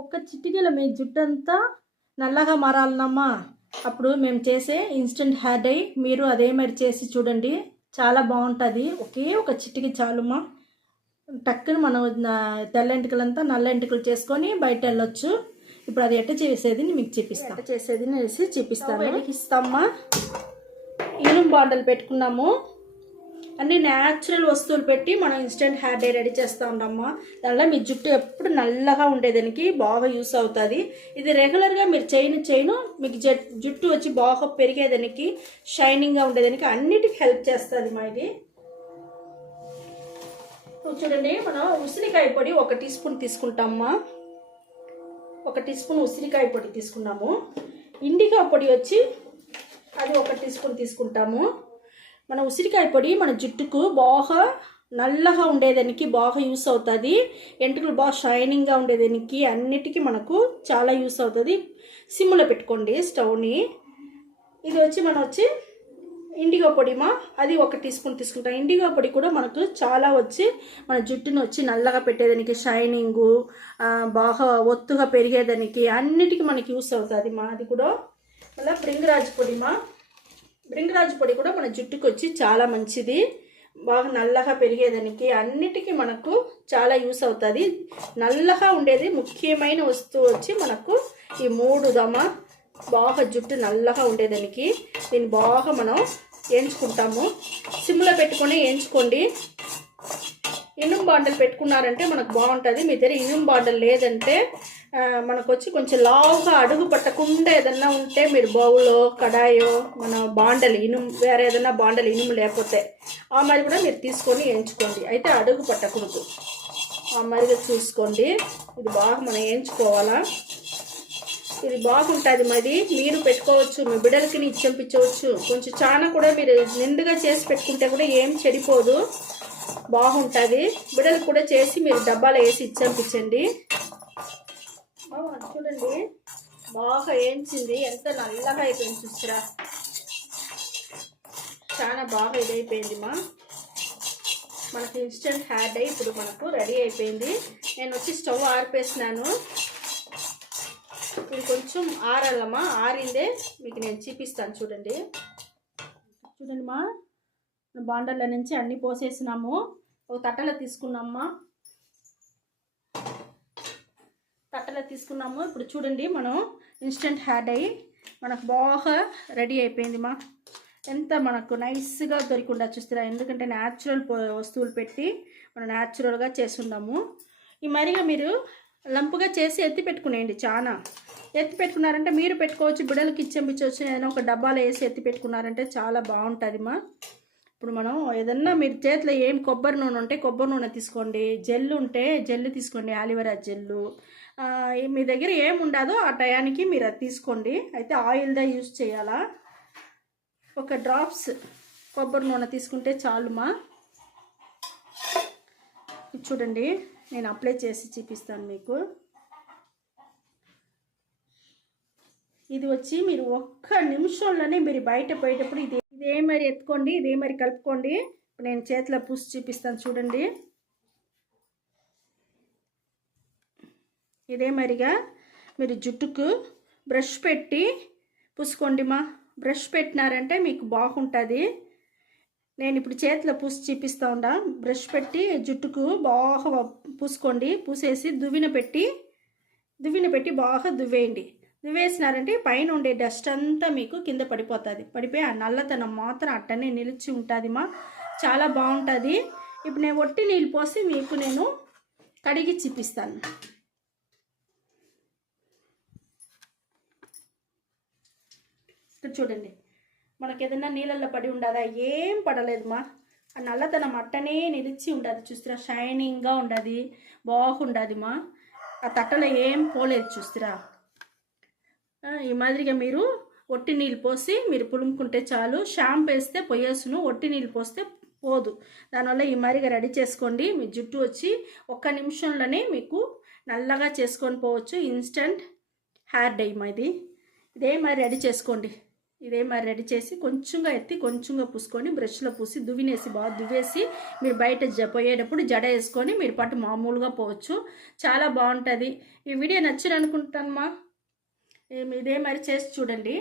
ఒక్క చిటికీలో మీ జుట్టంతా నల్లగా మారాలమ్మా. అప్పుడు మేము చేసే ఇన్స్టెంట్ హెయిర్ డై మీరు అదే మరి చేసి చూడండి, చాలా బాగుంటుంది. ఒకే ఒక చిటికి చాలుమా. టక్కున మనం తెల్ల ఎంటుకలంతా నల్ల ఎంటుకలు చేసుకొని బయట వెళ్ళొచ్చు. ఇప్పుడు అది ఎట్ట చేసేది మీకు చూపిస్తాను. ఎట్ట చేసేది వేసి చూపిస్తాను. ఇస్తామ్మా. ఇనుము బాండలు పెట్టుకున్నాము. అన్ని న్యాచురల్ వస్తువులు పెట్టి మనం ఇన్స్టెంట్ హెయిర్ డై రెడీ చేస్తూ ఉన్నామా. దానిలో మీ జుట్టు ఎప్పుడు నల్లగా ఉండేదానికి బాగా యూస్ అవుతుంది. ఇది రెగ్యులర్గా మీరు చేయను మీకు జుట్టు వచ్చి బాగా పెరిగేదానికి, షైనింగ్గా ఉండేదానికి అన్నిటికీ హెల్ప్ చేస్తుంది మా ఇది. చూడండి, మనం ఉసిరికాయ పొడి 1 టీ స్పూన్ తీసుకుంటామా. 1 టీ స్పూన్ ఉసిరికాయ పొడి తీసుకున్నాము. ఇండికా పొడి వచ్చి అది 1 టీ స్పూన్ తీసుకుంటాము. మన ఉసిరికాయ పొడి మన జుట్టుకు బాగా నల్లగా ఉండేదానికి బాగా యూస్ అవుతుంది. ఎంటుకలు బాగా షైనింగ్గా ఉండేదానికి అన్నిటికీ మనకు చాలా యూస్ అవుతుంది. సిమ్లో పెట్టుకోండి స్టవ్ని. ఇది వచ్చి ఇండిగో పొడిమా, అది 1 టీ స్పూన్ తీసుకుంటాం. ఇండిగో పొడి కూడా మనకు చాలా వచ్చి మన జుట్టును వచ్చి నల్లగా పెట్టేదానికి, షైనింగు బాగా ఒత్తుగా పెరిగేదానికి అన్నిటికీ మనకి యూస్ అవుతుంది మా. అది కూడా మళ్ళీ భృంగరాజు పొడిమా. భృంగరాజు పొడి కూడా మన జుట్టుకు వచ్చి చాలా మంచిది, బాగా నల్లగా పెరిగేదానికి అన్నిటికీ మనకు చాలా యూస్ అవుతుంది. నల్లగా ఉండేది ముఖ్యమైన వస్తువు వచ్చి మనకు ఈ 3 దమ బాగా జుట్టు నల్లగా ఉండేదానికి. దీన్ని బాగా మనం వేయించుకుంటాము. సిమ్లో పెట్టుకొని వేయించుకోండి. ఇనుము బాండలు పెట్టుకున్నారంటే మనకు బాగుంటుంది. మీ దగ్గర ఇనుము బాండలు లేదంటే మనకు వచ్చి కొంచెం లావుగా అడుగు పట్టకుండా ఏదన్నా ఉంటే మీరు బౌలో కడాయో మన బాండలు ఇనుము, వేరే ఏదైనా బాండలు ఇనుము లేకపోతే ఆ మరి కూడా మీరు తీసుకొని వేయించుకోండి. అయితే అడుగు పట్టకూడదు, ఆ మరిగా చూసుకోండి. ఇది బాగా మనం వేయించుకోవాలా. ఇది బాగుంటుంది మరి. మీరు పెట్టుకోవచ్చు, మీ బిడ్డలకి ఇచ్చంపించవచ్చు. కొంచెం చాలా కూడా మీరు నిండుగా చేసి పెట్టుకుంటే కూడా ఏం చెడిపోదు, బాగుంటుంది. బిడ్డలకు కూడా చేసి మీరు డబ్బాలో వేసి ఇచ్చంపించండి. చూడండి, బాగా వేయించింది, ఎంత నల్లగా అయిపోయింది చూసారా. చాలా బాగా ఇదైపోయింది మా. మనకి ఇన్స్టెంట్ హెయిర్ డై ఇప్పుడు మనకు రెడీ అయిపోయింది. నేను వచ్చి స్టవ్ ఆరిపేసినాను. ఇది కొంచెం ఆరాలమ్మా. ఆరిందే మీకు నేను చూపిస్తాను. చూడండి మా, బాండర్ల నుంచి అన్నీ పోసేసినాము. ఒక తట్టలో తీసుకున్నామ్మా. తట్టలో తీసుకున్నాము. ఇప్పుడు చూడండి, మనం ఇన్స్టెంట్ హెయిర్ డై మనకు బాగా రెడీ అయిపోయింది మా. ఎంత మనకు నైస్గా దొరికిండా చూస్తారా. ఎందుకంటే న్యాచురల్ వస్తువులు పెట్టి మనం న్యాచురల్గా చేస్తున్నాము. ఈ మరిగా మీరు లంపుగా చేసి ఎత్తి పెట్టుకునేయండి. చాలా ఎత్తి పెట్టుకున్నారంటే మీరు పెట్టుకోవచ్చు, బిడ్డలకి ఇచ్చేపించవచ్చు. ఏదైనా ఒక డబ్బాలో వేసి ఎత్తి పెట్టుకున్నారంటే చాలా బాగుంటుంది మా. ఇప్పుడు మనం ఏదన్నా మీరు చేతిలో ఏం కొబ్బరి నూనె ఉంటే కొబ్బరి నూనె తీసుకోండి. జెల్ ఉంటే జెల్ తీసుకోండి, ఆలివెరా జెల్లు. మీ దగ్గర ఏముండదో ఆ టయానికి మీరు అది తీసుకోండి. అయితే ఆయిల్దా యూజ్ చేయాలా. 1 డ్రాప్స్ కొబ్బరి నూనె తీసుకుంటే చాలుమా. చూడండి, నేను అప్లై చేసి చూపిస్తాను మీకు. ఇది వచ్చి మీరు 1 నిమిషంలోనే మీరు బయట పోయేటప్పుడు ఇదే మరి ఎత్తుకోండి, ఇదే మరి కలుపుకోండి. నేను చేతిలో పూసి చూపిస్తాను. చూడండి, ఇదే మరిగా మీరు జుట్టుకు బ్రష్ పెట్టి పూసుకోండి మా. బ్రష్ పెట్టినారంటే మీకు బాగుంటుంది. నేను ఇప్పుడు చేతిలో పూసి చూపిస్తూ ఉండా. బ్రష్ పెట్టి జుట్టుకు బాగా పూసుకోండి. పూసేసి దువ్విన పెట్టి బాగా దువ్వేయండి. దువ్వేసినారంటే పైన ఉండే డస్ట్ అంతా మీకు కింద పడిపోతుంది. పడిపోయి ఆ నల్లతనం మాత్రం అట్టనే నిలిచి ఉంటుంది మా. చాలా బాగుంటుంది. ఇప్పుడు నేను ఒట్టి నీళ్ళు పోసి మీకు నేను కడిగి చూపిస్తాను. చూడండి, మనకు ఏదైనా నీళ్ళల్లో పడి ఉండదా, ఏం పడలేదు మా. ఆ నల్లతనం అట్టనే నిలిచి ఉండదు చూస్తారా. షైనింగ్గా ఉండదు, బాగుండదు మా. ఆ తట్టలో ఏం పోలేదు చూస్తారా. ఈ మాదిరిగా మీరు ఒట్టి నీళ్ళు పోసి మీరు పులుముకుంటే చాలు. షాంపూ వేస్తే పొయ్యేసును, ఒట్టి నీళ్ళు పోస్తే పోదు. దానివల్ల ఈ మాదిరిగా రెడీ చేసుకోండి. మీ జుట్టు వచ్చి 1 నిమిషంలోనే మీకు నల్లగా చేసుకొని పోవచ్చు. ఇన్స్టెంట్ హెయిర్ డై మాది. ఇదే మరి రెడీ చేసుకోండి. ఇదే మరి రెడీ చేసి కొంచెంగా ఎత్తి కొంచెంగా పూసుకొని బ్రష్లో పూసి దువ్వినేసి బాగా దువ్వేసి మీరు బయట పోయేటప్పుడు జడ వేసుకొని మీరు పాటు మామూలుగా పోవచ్చు. చాలా బాగుంటుంది. ఈ వీడియో నచ్చిన అనుకుంటానమ్మా. ఇదే మరి చేసి చూడండి.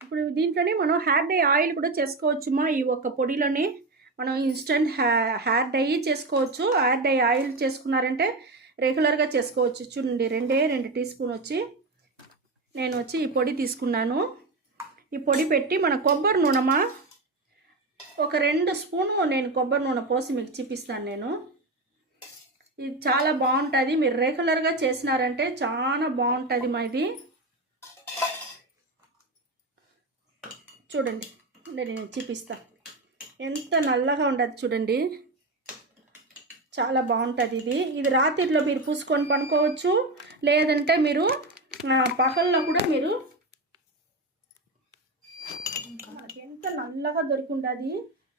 ఇప్పుడు దీంట్లోనే మనం హెయిర్ డై ఆయిల్ కూడా చేసుకోవచ్చుమా. ఈ ఒక్క పొడిలోనే మనం ఇన్స్టెంట్ హెయిర్ డై చేసుకోవచ్చు. హెయిర్ డై ఆయిల్ చేసుకున్నారంటే రెగ్యులర్గా చేసుకోవచ్చు. చూడండి 2 టీ స్పూన్ వచ్చి నేను వచ్చి ఈ పొడి తీసుకున్నాను. ఈ పొడి పెట్టి మన కొబ్బరి నూనెమా ఒక 2 స్పూను నేను కొబ్బరి నూనె పోసి మీకు చూపిస్తాను నేను. ఇది చాలా బాగుంటుంది. మీరు రెగ్యులర్గా చేసినారంటే చాలా బాగుంటుంది మా. ఇది చూడండి నేను చూపిస్తా. ఎంత నల్లగా ఉండదు చూడండి. చాలా బాగుంటుంది. ఇది రాత్రిలో మీరు పూసుకొని పనుకోవచ్చు. లేదంటే మీరు పగల్లో కూడా మీరు ఎంత నల్లగా దొరికిండది.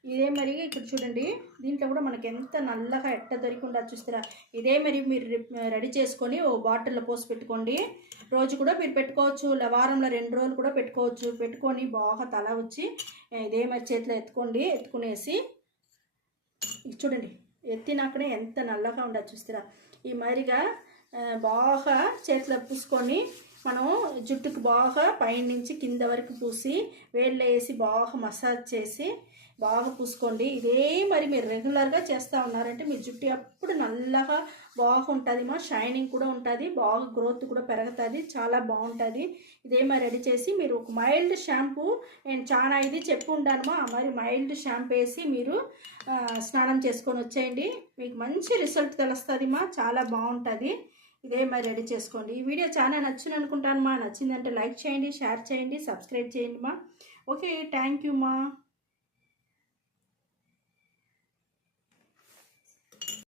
ఇదే మరి ఇక్కడ చూడండి దీంట్లో కూడా మనకి ఎంత నల్లగా ఎట్ట దొరికిండదు చూస్తారా. ఇదే మరి మీరు రెడీ చేసుకొని ఓ బాటిల్లో పోసి పెట్టుకోండి. రోజు కూడా మీరు పెట్టుకోవచ్చు. వారంలో 2 రోజులు కూడా పెట్టుకోవచ్చు. పెట్టుకొని బాగా తల వచ్చి ఇదే మరి చేతిలో ఎత్తుకునేసి చూడండి. ఎత్తినాకనే ఎంత నల్లగా ఉండదు చూస్తారా. ఈ మరిగా బాగా చేతిలో పూసుకొని మనం జుట్టుకు బాగా పైనుంచి కింద వరకు పూసి వేళ్ళలో వేసి బాగా మసాజ్ చేసి బాగా పూసుకోండి. ఇదే మరి మీరు రెగ్యులర్గా చేస్తూ ఉన్నారంటే మీ జుట్టు అప్పుడు నల్లగా బాగుంటుంది మా. షైనింగ్ కూడా ఉంటుంది. బాగా గ్రోత్ కూడా పెరుగుతుంది. చాలా బాగుంటుంది. ఇదే మరి రెడీ చేసి మీరు ఒక మైల్డ్ షాంపూ నేను చాలా ఇది చెప్పి ఉంటానమ్మా. మరి మైల్డ్ షాంపూ వేసి మీరు స్నానం చేసుకొని వచ్చేయండి. మీకు మంచి రిజల్ట్ తెలుస్తుంది మా. చాలా బాగుంటుంది. ఇదే మరి రెడీ చేసుకోండి. ఈ వీడియో చాలా నచ్చింది అనుకుంటాను మా. నచ్చిందంటే లైక్ చేయండి, షేర్ చేయండి, సబ్స్క్రైబ్ చేయండి మా. ఓకే, థ్యాంక్ యూ మా.